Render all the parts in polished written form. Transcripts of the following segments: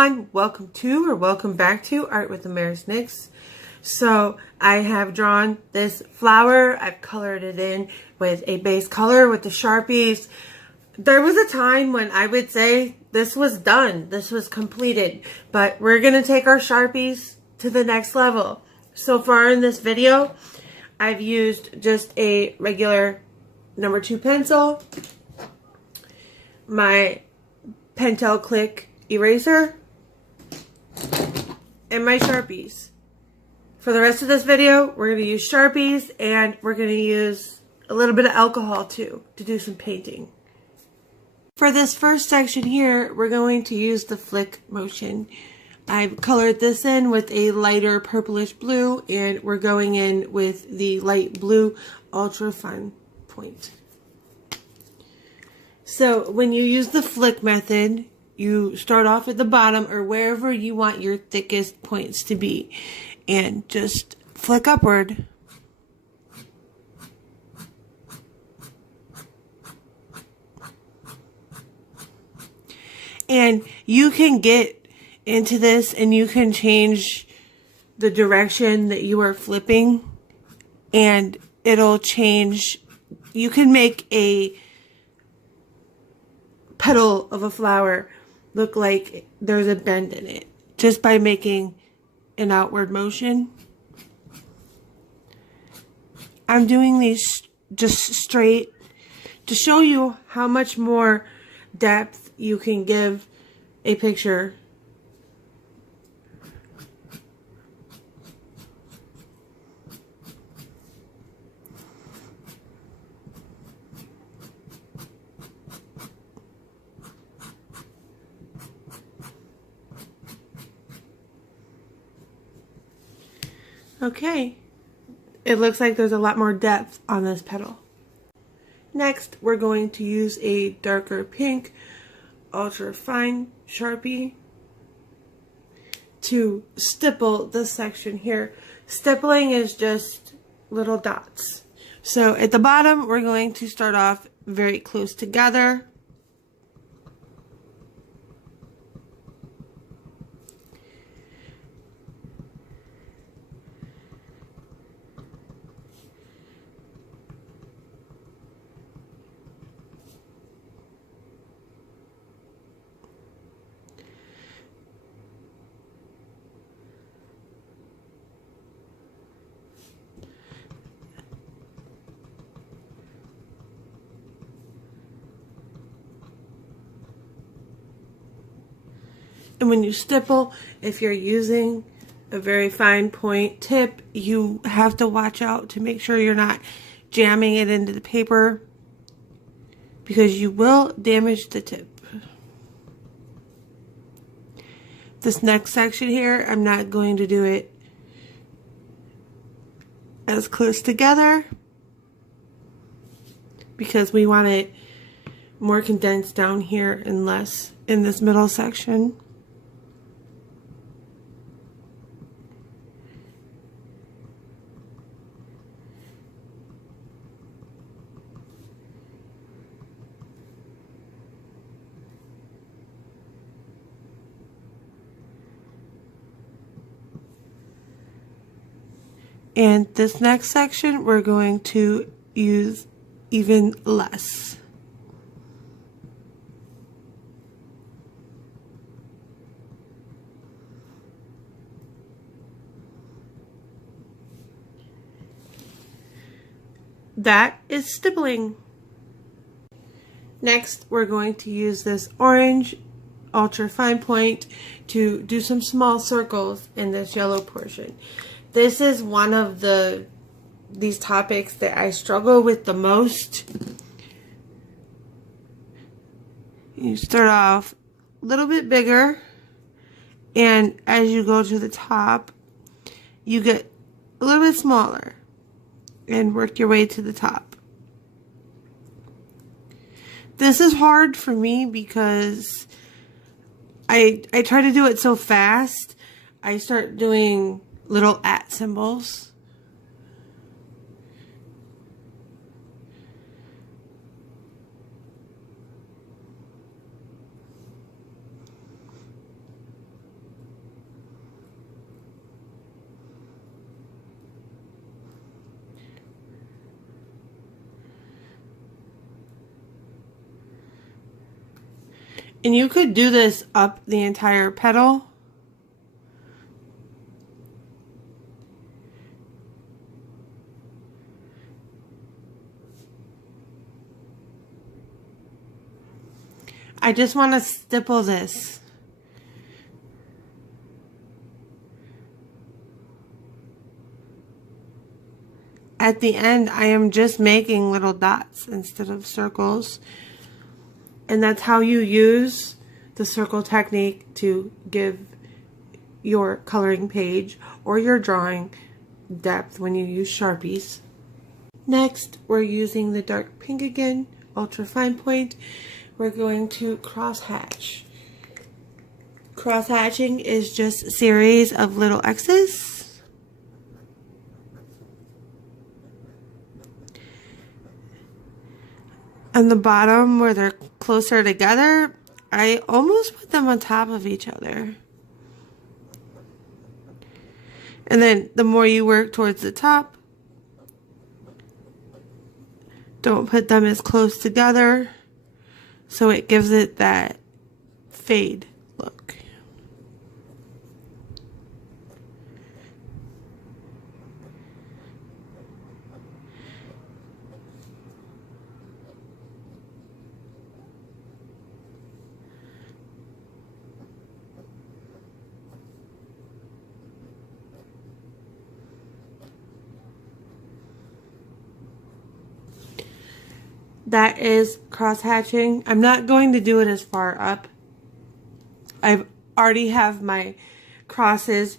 everyone, welcome to or welcome back to Art with Amaris Nix. So I have drawn this flower. I've colored it in with a base color with the Sharpies. There was a time when I would say this was done, this was completed, but we're going to take our Sharpies to the next level. So far in this video, I've used just a regular number 2 pencil, my Pentel Click eraser, and my Sharpies. For the rest of this video, we're going to use Sharpies and we're going to use a little bit of alcohol too to do some painting. For this first section here, we're going to use the flick motion. I've colored this in with a lighter purplish blue, and we're going in with the light blue ultra fine point. So when you use the flick method, you start off at the bottom or wherever you want your thickest points to be, and just flick upward. And you can get into this and you can change the direction that you are flipping, and it'll change. You can make a petal of a flower look like there's a bend in it just by making an outward motion. I'm doing these just straight to show you how much more depth you can give a picture. Okay, it looks like there's a lot more depth on this petal. Next, we're going to use a darker pink ultra fine Sharpie to stipple this section here. Stippling is just little dots. So at the bottom, we're going to start off very close together. And when you stipple, if you're using a very fine point tip, you have to watch out to make sure you're not jamming it into the paper, because you will damage the tip. This next section here, I'm not going to do it as close together because we want it more condensed down here and less in this middle section. And this next section, we're going to use even less. That is stippling. Next, we're going to use this orange ultra fine point to do some small circles in this yellow portion. This is one of these topics that I struggle with the most. You start off a little bit bigger, and as you go to the top, you get a little bit smaller and work your way to the top. This is hard for me because I try to do it so fast. I start doing little @ symbols. And you could do this up the entire petal. I just want to stipple this. At the end, I am just making little dots instead of circles. And that's how you use the circle technique to give your coloring page or your drawing depth when you use Sharpies. Next, we're using the dark pink again, ultra fine point. We're going to cross hatch. Cross hatching is just a series of little X's. On the bottom where they're closer together, I almost put them on top of each other. And then the more you work towards the top, don't put them as close together. So it gives it that fade look. That is cross hatching. I'm not going to do it as far up. I already have my crosses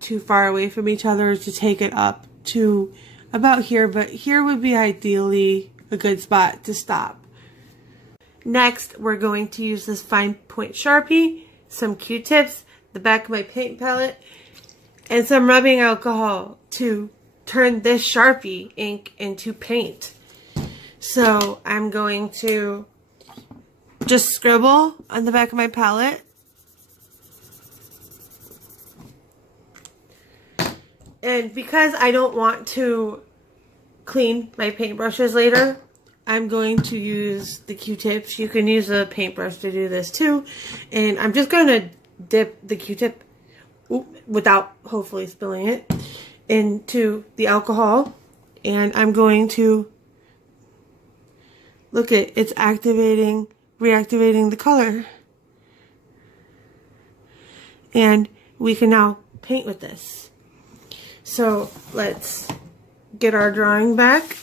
too far away from each other to take it up to about here, but here would be ideally a good spot to stop. Next, we're going to use this fine point Sharpie, some Q-tips, the back of my paint palette, and some rubbing alcohol to turn this Sharpie ink into paint. So I'm going to just scribble on the back of my palette. And because I don't want to clean my paintbrushes later, I'm going to use the Q-tips. You can use a paintbrush to do this too. And I'm just going to dip the Q-tip, without hopefully spilling it, into the alcohol. And I'm going to look at it's reactivating the color. And we can now paint with this. So let's get our drawing back.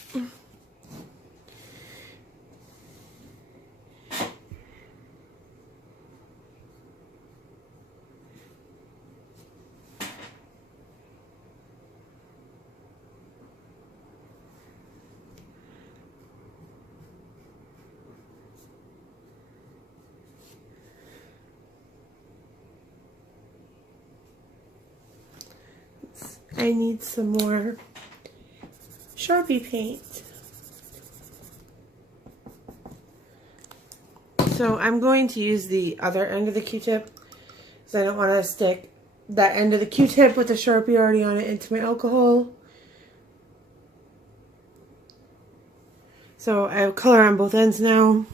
I need some more Sharpie paint. So I'm going to use the other end of the Q-tip because I don't want to stick that end of the Q-tip with the Sharpie already on it into my alcohol. So I have color on both ends now.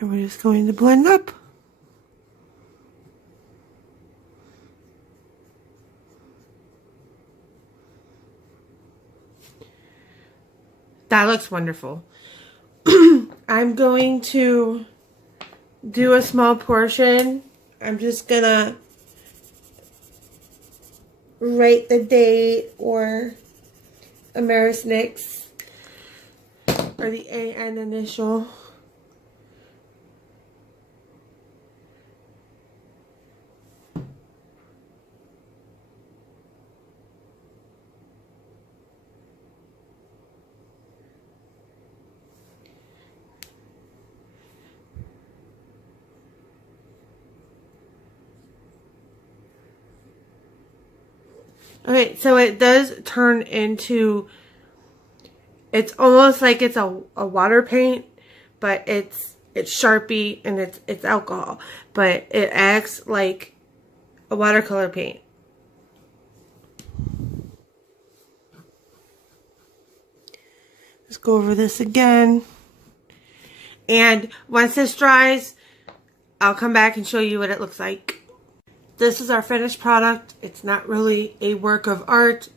And we're just going to blend up. That looks wonderful. I'm going to do a small portion. I'm just gonna write the date or Amaris Nicks or the AN initial. Okay, so it does turn into, it's almost like it's a water paint, but it's Sharpie and it's alcohol, but it acts like a watercolor paint. Let's go over this again. And once this dries, I'll come back and show you what it looks like. This is our finished product. It's not really a work of art.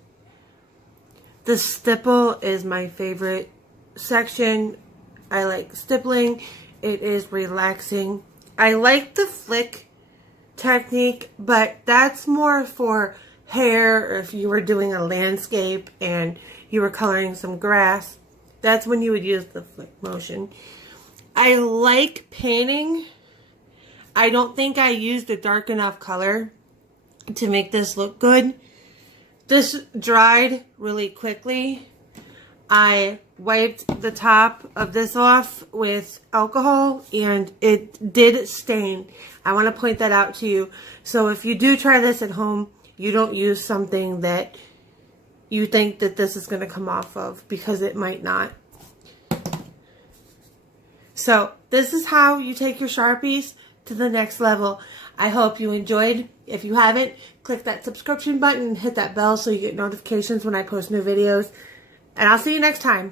The stipple is my favorite section. I like stippling. It is relaxing. I like the flick technique, but that's more for hair, or if you were doing a landscape and you were coloring some grass. That's when you would use the flick motion. I like painting. I don't think I used a dark enough color to make this look good. This dried really quickly. I wiped the top of this off with alcohol and it did stain. I want to point that out to you. So if you do try this at home, you don't use something that you think that this is going to come off of, because it might not. So this is how you take your Sharpies to the next level. I hope you enjoyed. If you haven't, click that subscription button and hit that bell so you get notifications when I post new videos. And I'll see you next time.